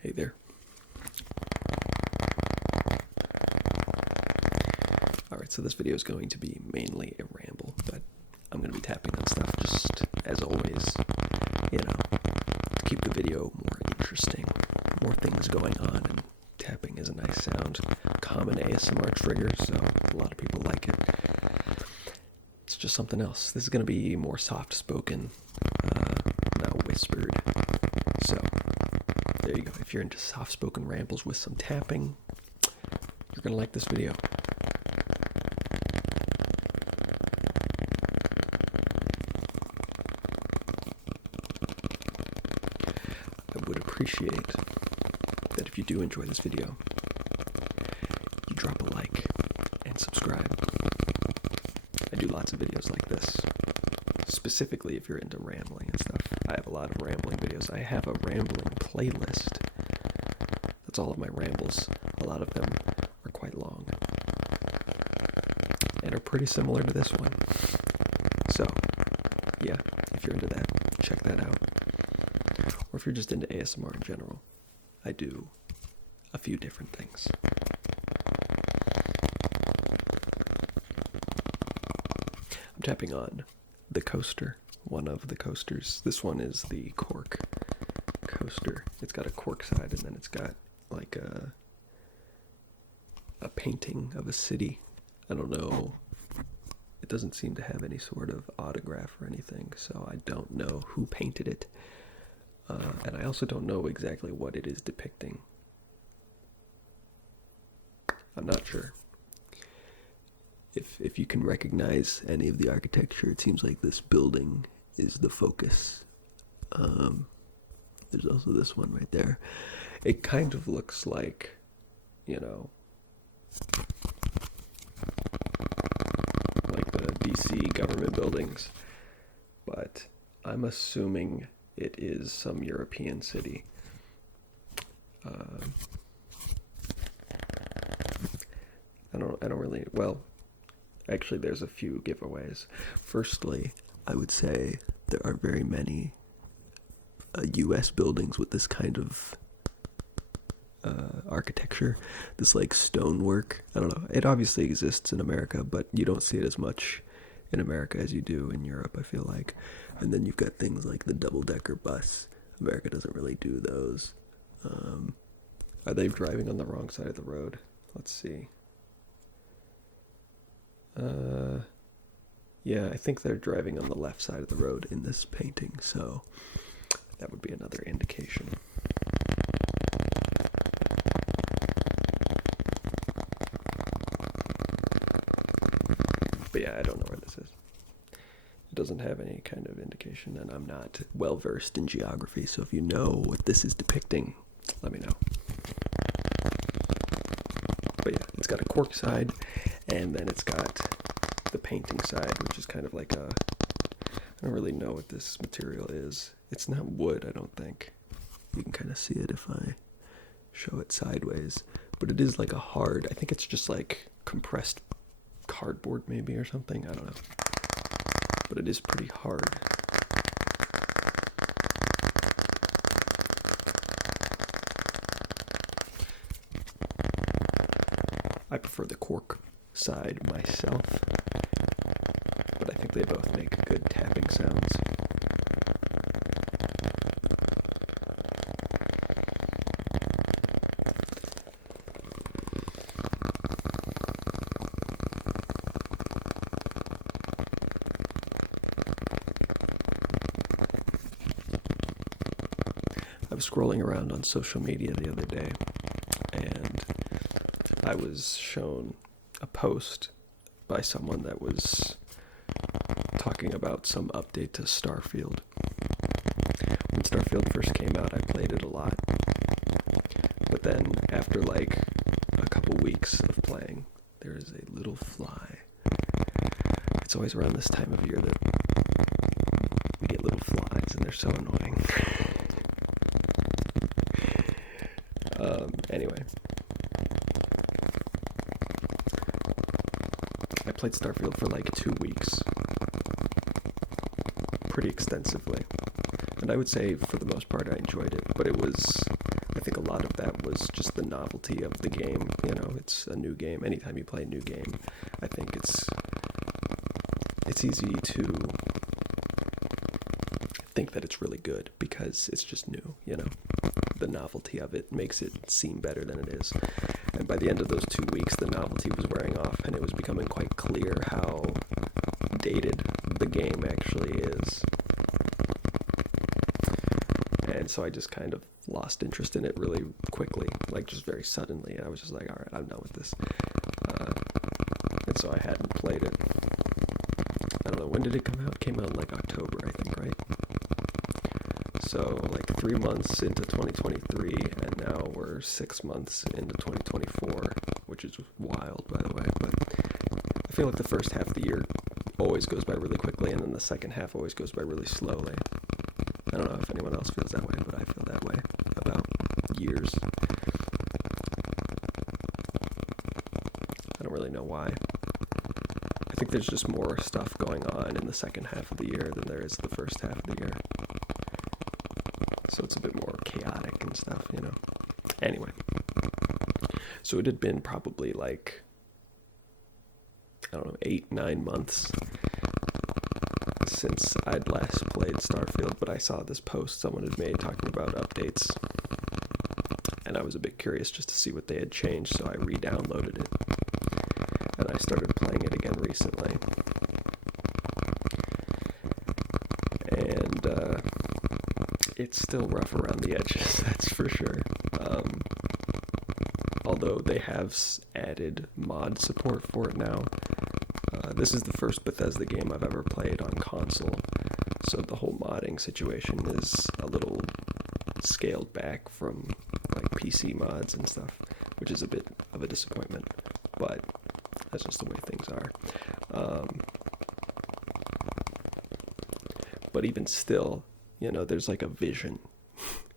Hey there. Alright, so this video is going to be mainly a ramble, but I'm going to be tapping on stuff just as always, to keep the video more interesting, more things going on, and tapping is a nice sound, common ASMR trigger, so a lot of people like it. It's just something else. This is going to be more soft-spoken, not whispered, so there you go. If you're into soft-spoken rambles with some tapping, you're going to like this video. I would appreciate that if you do enjoy this video, you drop a like and subscribe. I do lots of videos like this, specifically if you're into rambling and stuff. I have a lot of rambling videos. I have a rambling playlist. That's all of my rambles. A lot of them are quite long and are pretty similar to this one. So, yeah, if you're into that, check that out. Or if you're just into ASMR in general, I do a few different things. I'm tapping on the coaster, one of the coasters. This one is the cork coaster. It's got a cork side, and then it's got like a painting of a city. I don't know. It doesn't seem to have any sort of autograph or anything, so I don't know who painted it. And I also don't know exactly what it is depicting. I'm not sure. If you can recognize any of the architecture, it seems like this building is the focus. There's also this one right there. It kind of looks like, like the DC government buildings. But I'm assuming it is some European city. I don't really, well, actually there's a few giveaways. Firstly, I would say there are very many US buildings with this kind of architecture, this like stonework. I don't know, it obviously exists in America, but you don't see it as much in America as you do in Europe, I feel like. And then you've got things like the double-decker bus. America doesn't really do those. Are they driving on the wrong side of the road? Let's see. Yeah, I think they're driving on the left side of the road in this painting, so that would be another indication. But yeah, I don't know where this is. It doesn't have any kind of indication, and I'm not well versed in geography, so if you know what this is depicting, let me know. But yeah, it's got a cork side, and then it's got the painting side, which is kind of like I don't really know what this material is. It's not wood, I don't think. You can kind of see it if I show it sideways, but it is like a hard, I think it's just like compressed cardboard maybe or something, I don't know. But it is pretty hard. I prefer the cork side myself, but I think they both make good tapping sounds. I was scrolling around on social media the other day, and I was shown a post by someone that was talking about some update to Starfield. When Starfield first came out, I played it a lot. But then, after like a couple weeks of playing, there is a little fly. It's always around this time of year that we get little flies, and they're so annoying. Anyway. I played Starfield for like 2 weeks. Pretty extensively. And I would say, for the most part, I enjoyed it. But it was, I think a lot lot of that was just the novelty of the game. You know, it's a new game. Anytime you play a new game, I think it's easy to think that it's really good because it's just new, you know. The novelty of it makes it seem better than it is. And by the end of those 2 weeks, the novelty was wearing off, and it was becoming quite clear how dated the game actually is. And so I just kind of lost interest in it really quickly, like just very suddenly. And I was just like, all right, I'm done with this. And so I hadn't played it. I don't know, when did it come out? It came out in like October, I think, right? So like 3 months into 2023, and now we're 6 months into 2024, which is wild, by the way. But I feel like the first half of the year always goes by really quickly, and then the second half always goes by really slowly. I don't know if anyone else feels that way, but I feel that way about years. I don't really know why. I think there's just more stuff going on in the second half of the year than there is the first half of the year. So it's a bit more chaotic and stuff, you know. Anyway. So it had been probably like, I don't know, 8-9 months since I'd last played Starfield, but I saw this post someone had made talking about updates, and I was a bit curious just to see what they had changed, so I re-downloaded it, and I started playing it again recently. And it's still rough around the edges, that's for sure. Although they have added mod support for it now. This is the first Bethesda game I've ever played on console, so the whole modding situation is a little scaled back from like PC mods and stuff, which is a bit of a disappointment, but that's just the way things are. But even still, you know, there's like a vision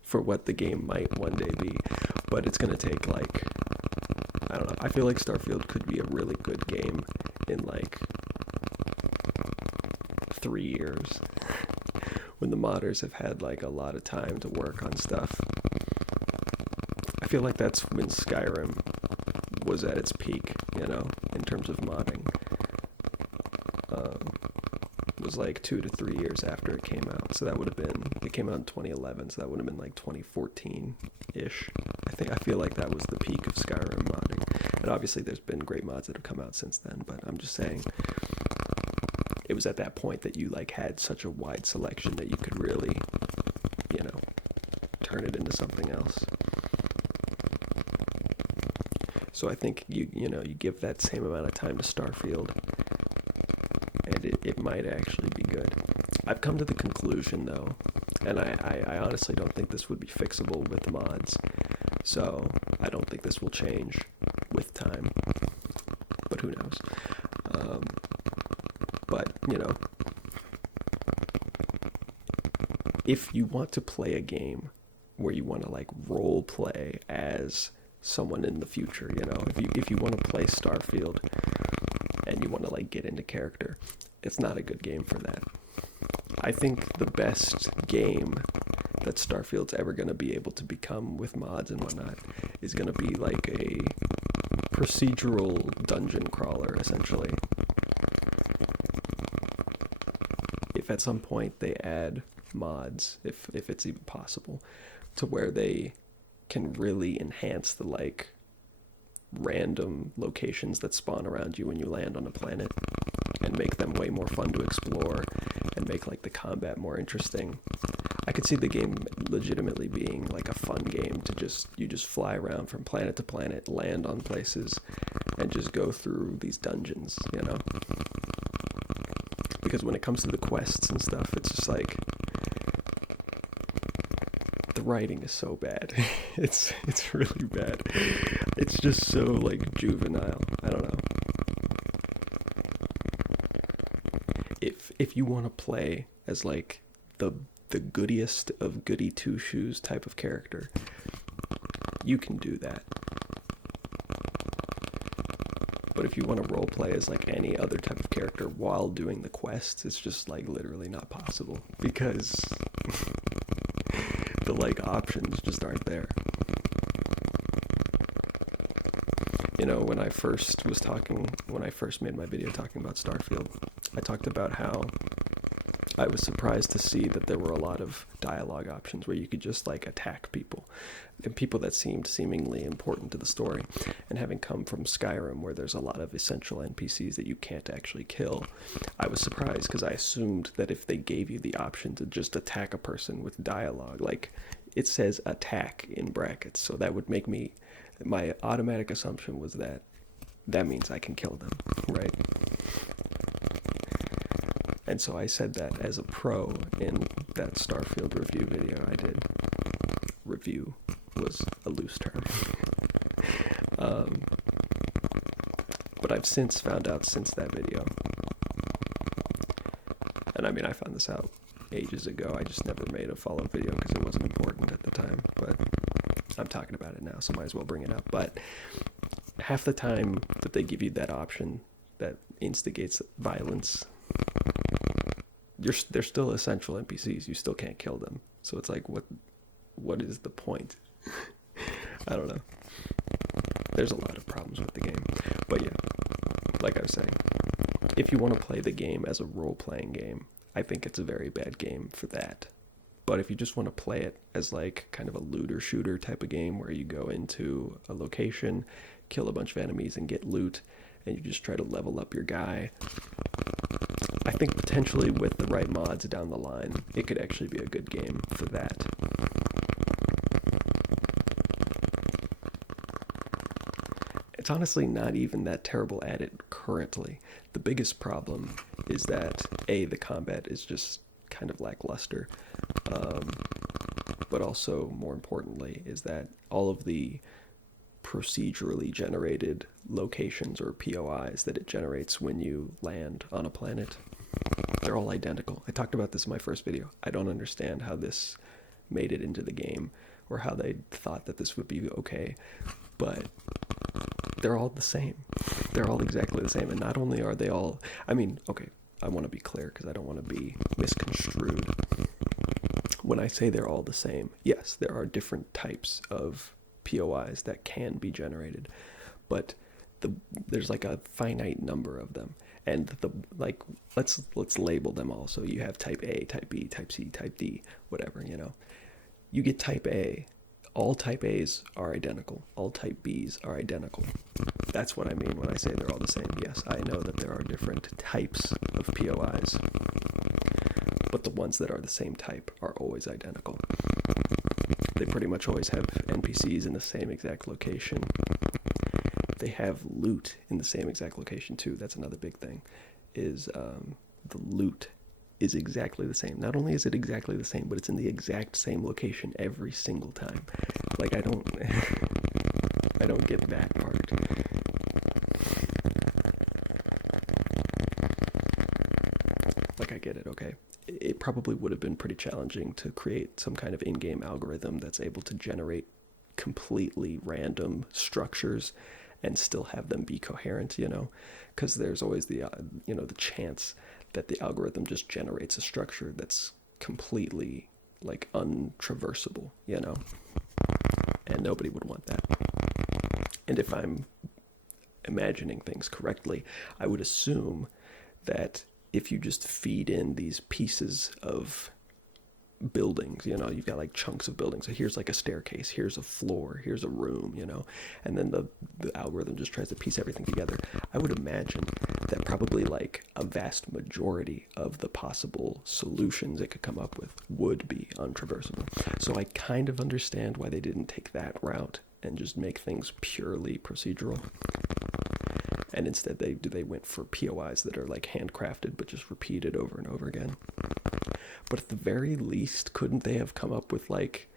for what the game might one day be, but it's going to take like, I don't know, I feel like Starfield could be a really good game in like 3 years, when the modders have had like a lot of time to work on stuff. I feel like that's when Skyrim was at its peak, you know, in terms of modding. It was like 2 to 3 years after it came out, so that would have been, it came out in 2011, so that would have been like 2014-ish. I feel like that was the peak of Skyrim modding, and obviously there's been great mods that have come out since then, but I'm just saying, it was at that point that you like had such a wide selection that you could really, you know, turn it into something else. So I think you give that same amount of time to Starfield, and it might actually be good. I've come to the conclusion though, and I honestly don't think this would be fixable with mods, so I don't think this will change with time, but who knows. But, you know, if you want to play a game where you want to like role play as someone in the future, you know, if you want to play Starfield and you want to like get into character, it's not a good game for that. I think the best game that Starfield's ever going to be able to become with mods and whatnot is going to be like a procedural dungeon crawler, essentially. If at some point they add mods, if it's even possible, to where they can really enhance the like random locations that spawn around you when you land on a planet and make them way more fun to explore and make like the combat more interesting, I could see the game legitimately being like a fun game to you just fly around from planet to planet, land on places, and just go through these dungeons, you know? Because when it comes to the quests and stuff, it's just like, the writing is so bad. It's really bad. It's just so like juvenile. I don't know. If you want to play as like the goodiest of goody two shoes type of character, you can do that. But if you want to role play as like any other type of character while doing the quests, it's just like literally not possible, because the like options just aren't there. You know, when I first made my video talking about Starfield, I talked about how I was surprised to see that there were a lot of dialogue options where you could just like attack people, and people that seemed seemingly important to the story. And having come from Skyrim, where there's a lot of essential NPCs that you can't actually kill, I was surprised because I assumed that if they gave you the option to just attack a person with dialogue, like it says attack in brackets, so that would make me, my automatic assumption was that that means I can kill them, right? And so I said that as a pro in that Starfield review video I did. Review was a loose term. But I've since found out since that video, and I mean I found this out ages ago, I just never made a follow-up video because it wasn't important at the time, but I'm talking about it now, so might as well bring it up. But half the time that they give you that option that instigates violence, they're still essential NPCs. You still can't kill them. So it's like, what is the point? I don't know. There's a lot of problems with the game. But yeah, like I was saying, if you want to play the game as a role-playing game, I think it's a very bad game for that. But if you just want to play it as like kind of a looter shooter type of game where you go into a location, kill a bunch of enemies and get loot, and you just try to level up your guy, I think potentially with the right mods down the line, it could actually be a good game for that. It's honestly not even that terrible at it currently. The biggest problem is that, A, the combat is just kind of lackluster, but also, more importantly, is that all of the procedurally generated locations or POIs that it generates when you land on a planet, they're all identical. I talked about this in my first video. I don't understand how this made it into the game or how they thought that this would be okay, but they're all the same. They're all exactly the same. And not only are they all, I mean, okay, I want to be clear because I don't want to be misconstrued. When I say they're all the same, yes, there are different types of POIs that can be generated, but there's like a finite number of them, and let's label them all. So you have type A, type B, type C, type D, whatever, you know. You get type A, all type A's are identical, all type B's are identical. That's what I mean when I say they're all the same. Yes, I know that there are different types of POIs, but the ones that are the same type are always identical. They pretty much always have NPCs in the same exact location. They have loot in the same exact location too. That's another big thing, is the loot is exactly the same. Not only is it exactly the same, but it's in the exact same location every single time. Like, I don't get that part. Like, I get it, okay. It probably would have been pretty challenging to create some kind of in-game algorithm that's able to generate completely random structures and still have them be coherent, you know, because there's always the the chance that the algorithm just generates a structure that's completely like untraversable, you know, and nobody would want that. And if I'm imagining things correctly, I would assume that if you just feed in these pieces of buildings, you know, you've got like chunks of buildings. So here's like a staircase, here's a floor, here's a room, you know, and then the algorithm just tries to piece everything together. I would imagine that probably like a vast majority of the possible solutions it could come up with would be untraversable. So I kind of understand why they didn't take that route and just make things purely procedural. And instead they went for POIs that are like handcrafted but just repeated over and over again. But at the very least, couldn't they have come up with like,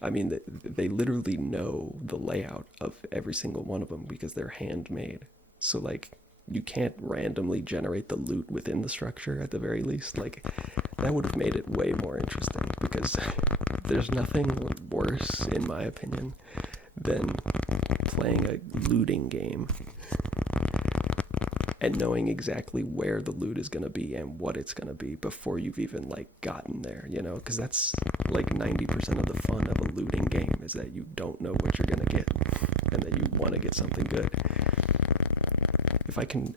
I mean, they literally know the layout of every single one of them because they're handmade. So like, you can't randomly generate the loot within the structure at the very least. Like, that would have made it way more interesting, because there's nothing worse, in my opinion, than playing a looting game and knowing exactly where the loot is going to be and what it's going to be before you've even like gotten there, you know, because that's like 90% of the fun of a looting game, is that you don't know what you're going to get. and that you want to get something good.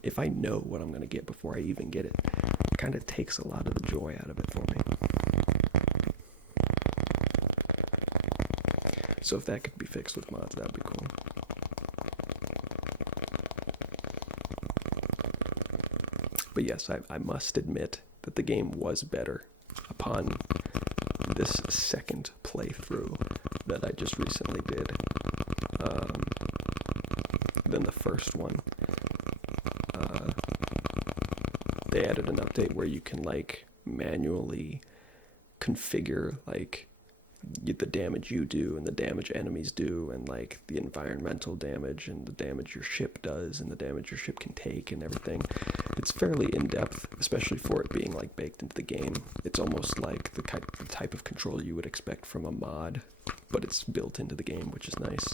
If I know what I'm going to get before I even get it, it kind of takes a lot of the joy out of it for me. So if that could be fixed with mods, that'd be cool. But yes, I must admit that the game was better upon this second playthrough that I just recently did than the first one. They added an update where you can like manually configure like the damage you do and the damage enemies do, and like the environmental damage and the damage your ship does and the damage your ship can take and everything. It's fairly in-depth, especially for it being like baked into the game. It's almost like the type of control you would expect from a mod, but it's built into the game, which is nice.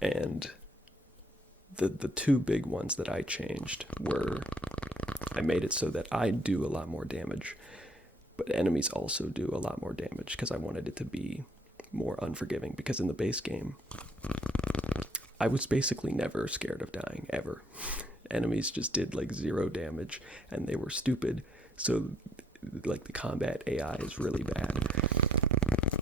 And the two big ones that I changed were, I made it so that I do a lot more damage, but enemies also do a lot more damage, because I wanted it to be more unforgiving. Because in the base game, I was basically never scared of dying, ever. Enemies just did like 0 damage, and they were stupid, so like the combat AI is really bad.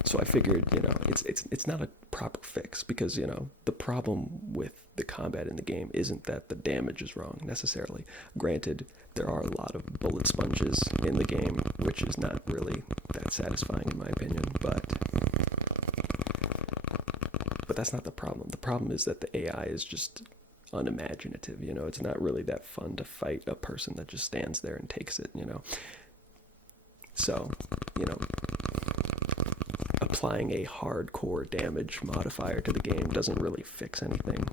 So I figured, it's not a proper fix, because, the problem with the combat in the game isn't that the damage is wrong necessarily. Granted, there are a lot of bullet sponges in the game, which is not really that satisfying in my opinion, but that's not the problem. The problem is that the AI is just unimaginative, it's not really that fun to fight a person that just stands there and takes it, So, applying a hardcore damage modifier to the game doesn't really fix anything,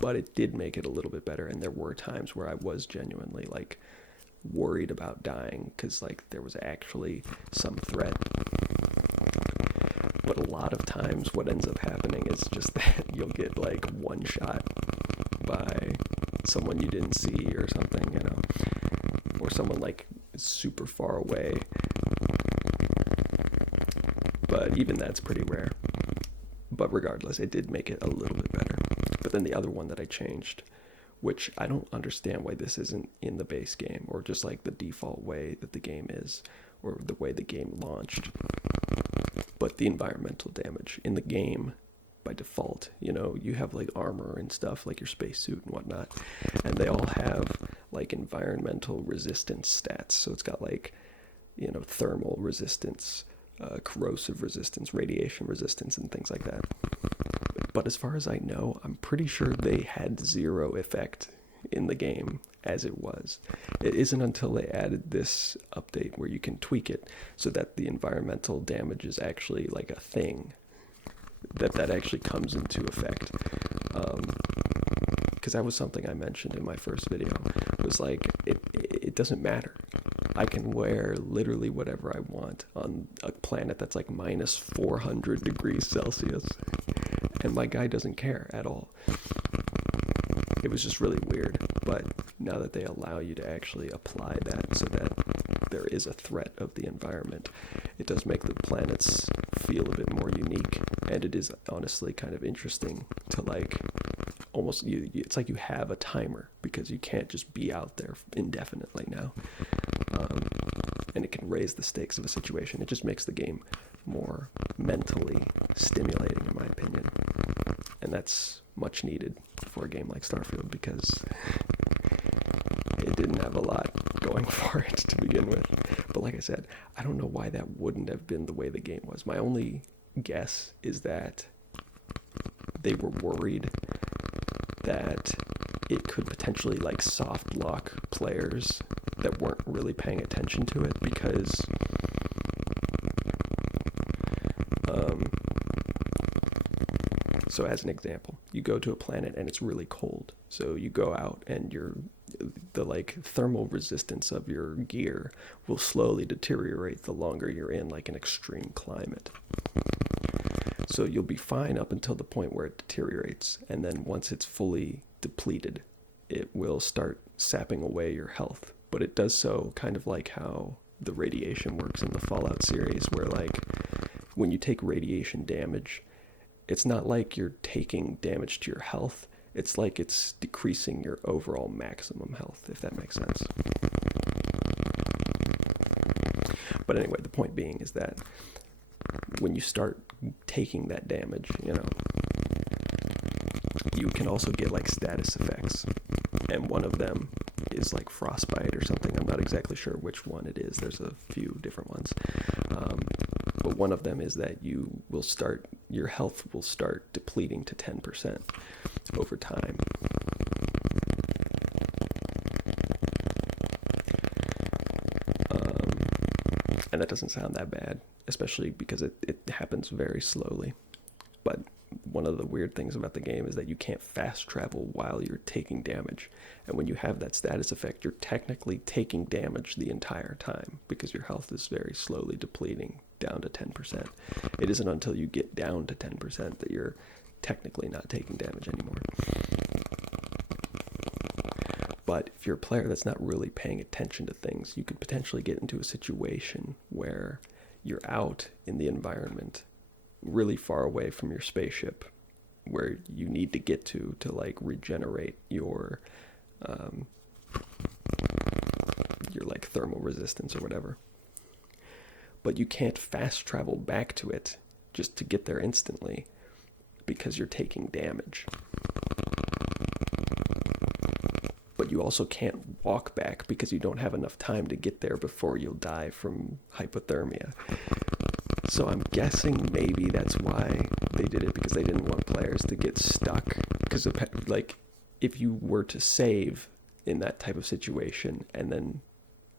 but it did make it a little bit better. And there were times where I was genuinely like worried about dying, because like there was actually some threat. But a lot of times what ends up happening is just that you'll get like one shot by someone you didn't see or something, or someone like super far away. But even that's pretty rare. But regardless, it did make it a little bit better. But then the other one that I changed, which I don't understand why this isn't in the base game, or just like the default way that the game is, or the way the game launched. But the environmental damage in the game, by default, you have like armor and stuff, like your spacesuit and whatnot, and they all have like environmental resistance stats. So it's got like, thermal resistance, corrosive resistance, radiation resistance, and things like that. But as far as I know, I'm pretty sure they had 0 effect in the game as it was. It isn't until they added this update where you can tweak it so that the environmental damage is actually like a thing, that actually comes into effect. Because that was something I mentioned in my first video, was like, it doesn't matter. I can wear literally whatever I want on a planet that's like minus 400 degrees Celsius, and my guy doesn't care at all. It was just really weird, but now that they allow you to actually apply that so that there is a threat of the environment, it does make the planets feel a bit more unique, and it is honestly kind of interesting to like, almost, it's like you have a timer, because you can't just be out there indefinitely now. And it can raise the stakes of a situation. It just makes the game more mentally stimulating, in my opinion. And that's much needed for a game like Starfield, because it didn't have a lot going for it to begin with. But like I said, I don't know why that wouldn't have been the way the game was. My only guess is that they were worried that it could potentially like soft lock players that weren't really paying attention to it, because so as an example, you go to a planet and it's really cold, so you go out and the like thermal resistance of your gear will slowly deteriorate the longer you're in like an extreme climate. So you'll be fine up until the point where it deteriorates, and then once it's fully depleted, it will start sapping away your health. But it does so kind of like how the radiation works in the Fallout series, where like when you take radiation damage, it's not like you're taking damage to your health. It's like it's decreasing your overall maximum health, if that makes sense. But anyway, the point being is that when you start taking that damage, you can also get like status effects. And one of them is like frostbite or something. I'm not exactly sure which one it is. There's a few different ones. But one of them is that your health will start depleting to 10% over time. And that doesn't sound that bad, especially because it happens very slowly. But one of the weird things about the game is that you can't fast travel while you're taking damage. And when you have that status effect, you're technically taking damage the entire time because your health is very slowly depleting down to 10%. It isn't until you get down to 10% that you're technically not taking damage anymore. But if you're a player that's not really paying attention to things, you could potentially get into a situation where you're out in the environment really far away from your spaceship where you need to get to like regenerate your like thermal resistance or whatever. But you can't fast travel back to it just to get there instantly because you're taking damage. But you also can't walk back because you don't have enough time to get there before you'll die from hypothermia. So I'm guessing maybe that's why they did it, because they didn't want players to get stuck. Because like, if you were to save in that type of situation and then,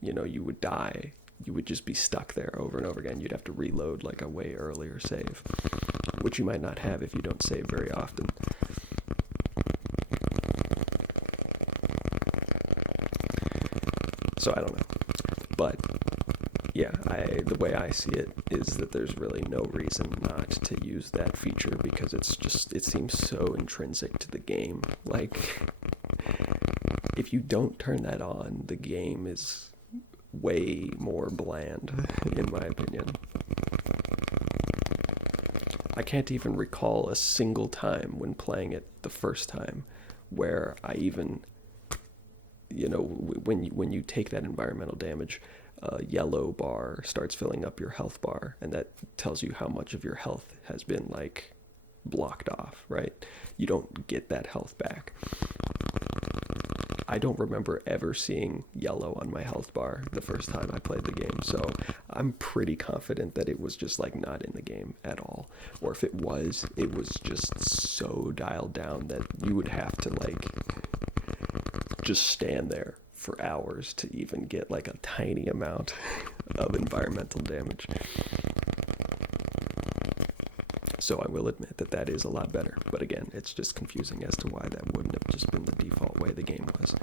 you would die, you would just be stuck there over and over again. You'd have to reload like a way earlier save, which you might not have if you don't save very often. So I don't know. But yeah, the way I see it is that there's really no reason not to use that feature because it seems so intrinsic to the game. Like, if you don't turn that on, the game is way more bland, in my opinion. I can't even recall a single time when playing it the first time where I even, when you take that environmental damage, a yellow bar starts filling up your health bar, and that tells you how much of your health has been like blocked off, right? You don't get that health back. I don't remember ever seeing yellow on my health bar the first time I played the game, so I'm pretty confident that it was just like not in the game at all. Or if it was just so dialed down that you would have to like just stand there for hours to even get like a tiny amount of environmental damage. So I will admit that is a lot better. But again, it's just confusing as to why that wouldn't have just been the default way the game was.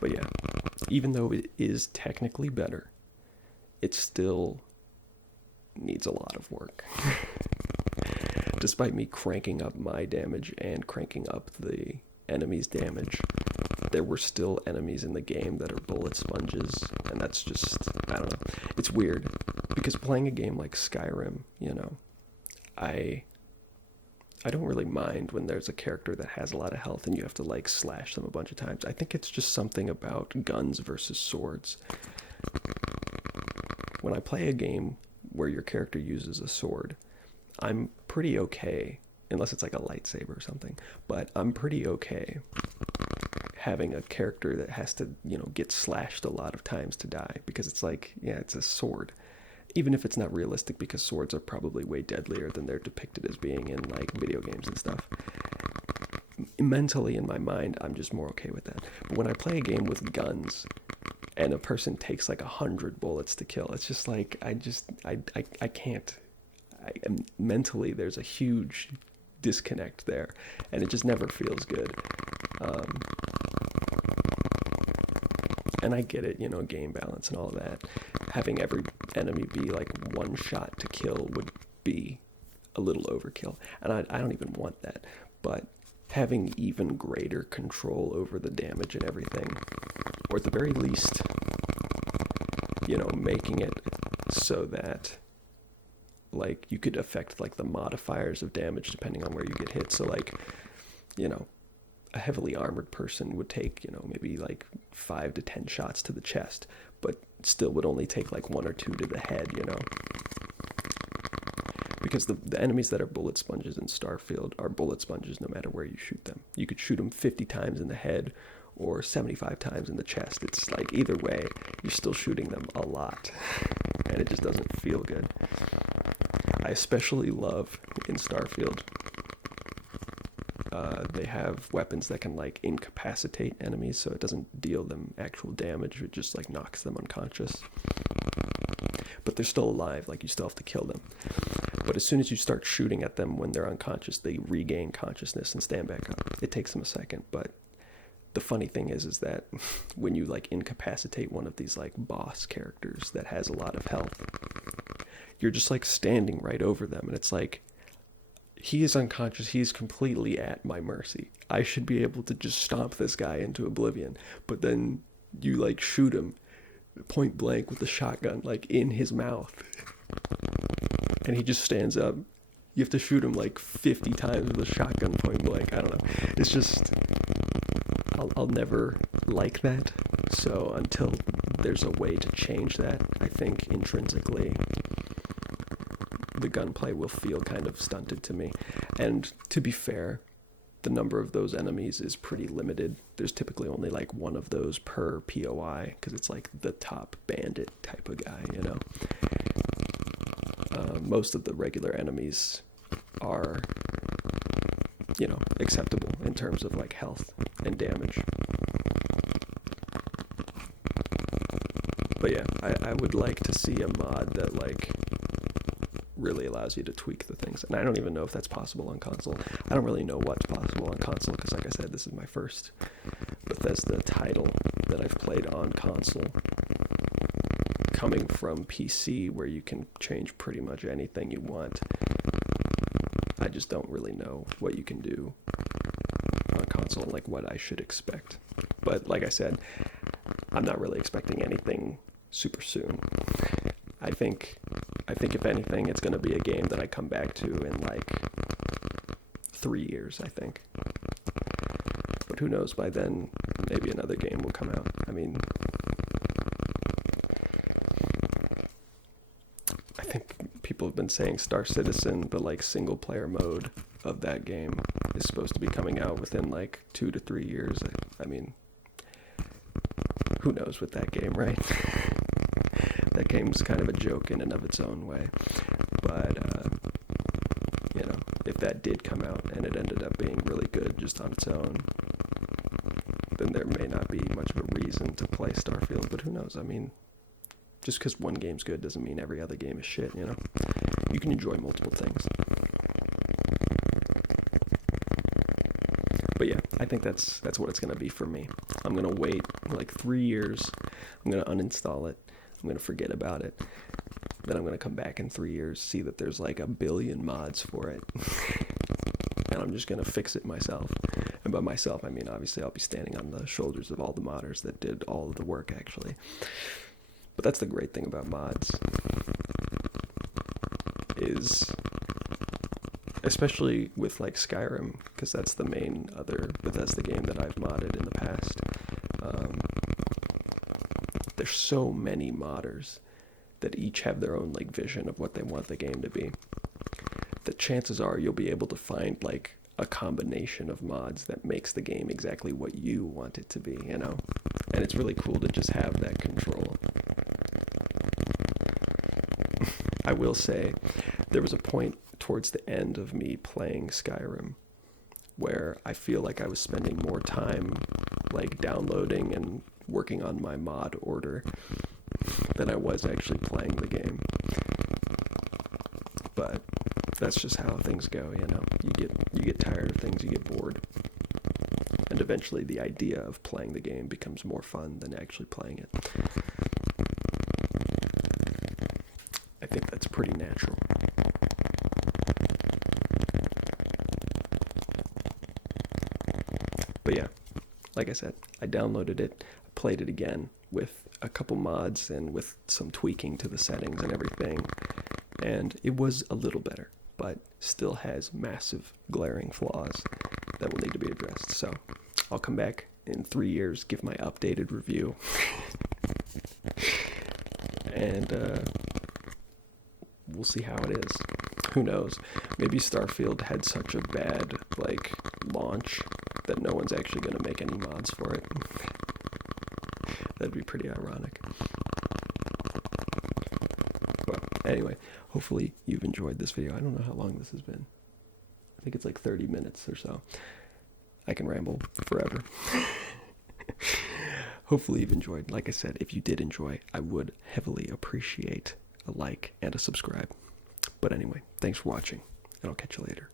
But yeah, even though it is technically better, it still needs a lot of work. Despite me cranking up my damage and cranking up the enemy's damage, there were still enemies in the game that are bullet sponges, and that's just, I don't know. It's weird, because playing a game like Skyrim, I don't really mind when there's a character that has a lot of health and you have to like slash them a bunch of times. I think it's just something about guns versus swords. When I play a game where your character uses a sword, I'm pretty okay, unless it's like a lightsaber or something, but I'm pretty okay having a character that has to, get slashed a lot of times to die, because it's like, yeah, it's a sword. Even if it's not realistic, because swords are probably way deadlier than they're depicted as being in like video games and stuff. Mentally, in my mind, I'm just more okay with that. But when I play a game with guns and a person takes like 100 bullets to kill, it's just like, I can't. Mentally, there's a huge disconnect there, and it just never feels good. And I get it, game balance and all of that. Having every enemy be like one shot to kill would be a little overkill, and I don't even want that. But having even greater control over the damage and everything, or at the very least, making it so that like you could affect like the modifiers of damage depending on where you get hit. So like, a heavily armored person would take, maybe like 5 to 10 shots to the chest, but still would only take like 1 or 2 to the head, because the enemies that are bullet sponges in Starfield are bullet sponges no matter where you shoot them. You could shoot them 50 times in the head or 75 times in the chest. It's like either way, you're still shooting them a lot, and it just doesn't feel good. I especially love in Starfield, they have weapons that can like incapacitate enemies, so it doesn't deal them actual damage, it just like knocks them unconscious. But they're still alive, like you still have to kill them. But as soon as you start shooting at them when they're unconscious, they regain consciousness and stand back up. It takes them a second, but the funny thing is that when you like incapacitate one of these like boss characters that has a lot of health, you're just like standing right over them, and it's like, he is unconscious, he's completely at my mercy. I should be able to just stomp this guy into oblivion, but then you like shoot him point blank with a shotgun like in his mouth, and he just stands up. You have to shoot him like 50 times with a shotgun point blank. I don't know, it's just, I'll never like that. So until there's a way to change that, I think intrinsically the gunplay will feel kind of stunted to me. And to be fair, the number of those enemies is pretty limited. There's typically only like one of those per POI, because it's like the top bandit type of guy, most of the regular enemies are, acceptable in terms of like health and damage. But yeah, I would like to see a mod that like really allows you to tweak the things, and I don't even know if that's possible on console. I don't really know what's possible on console, because like I said, this is my first Bethesda title that I've played on console, coming from PC where you can change pretty much anything you want. I just don't really know what you can do on console, like what I should expect. But like I said, I'm not really expecting anything super soon. I think if anything, it's going to be a game that I come back to in like 3 years, I think. But who knows, by then maybe another game will come out. I mean, I think people have been saying Star Citizen, the like single player mode of that game, is supposed to be coming out within like 2 to 3 years. I mean, who knows with that game, right? That game's kind of a joke in and of its own way. But, if that did come out and it ended up being really good just on its own, then there may not be much of a reason to play Starfield. But who knows? I mean, just because one game's good doesn't mean every other game is shit, You can enjoy multiple things. But yeah, I think that's what it's going to be for me. I'm going to wait like 3 years. I'm going to uninstall it. I'm going to forget about it. Then I'm going to come back in 3 years, see that there's like 1 billion mods for it. And I'm just going to fix it myself. And by myself, I mean, obviously, I'll be standing on the shoulders of all the modders that did all of the work, actually. But that's the great thing about mods, is, especially with like Skyrim, because that's the main other Bethesda game that I've modded in the past. There's so many modders that each have their own like vision of what they want the game to be, that chances are you'll be able to find like a combination of mods that makes the game exactly what you want it to be, And it's really cool to just have that control. I will say, there was a point towards the end of me playing Skyrim where I feel like I was spending more time like downloading and working on my mod order than I was actually playing the game. But that's just how things go, You get tired of things, you get bored. And eventually the idea of playing the game becomes more fun than actually playing it. I think that's pretty natural. But yeah, like I said, I downloaded it, played it again with a couple mods and with some tweaking to the settings and everything, and it was a little better, but still has massive glaring flaws that will need to be addressed. So I'll come back in 3 years, give my updated review, and we'll see how it is. Who knows? Maybe Starfield had such a bad launch that no one's actually going to make any mods for it. That'd be pretty ironic. Well, anyway, hopefully you've enjoyed this video. I don't know how long this has been. I think it's like 30 minutes or so. I can ramble forever. Hopefully you've enjoyed. Like I said, if you did enjoy, I would heavily appreciate a like and a subscribe. But anyway, thanks for watching, and I'll catch you later.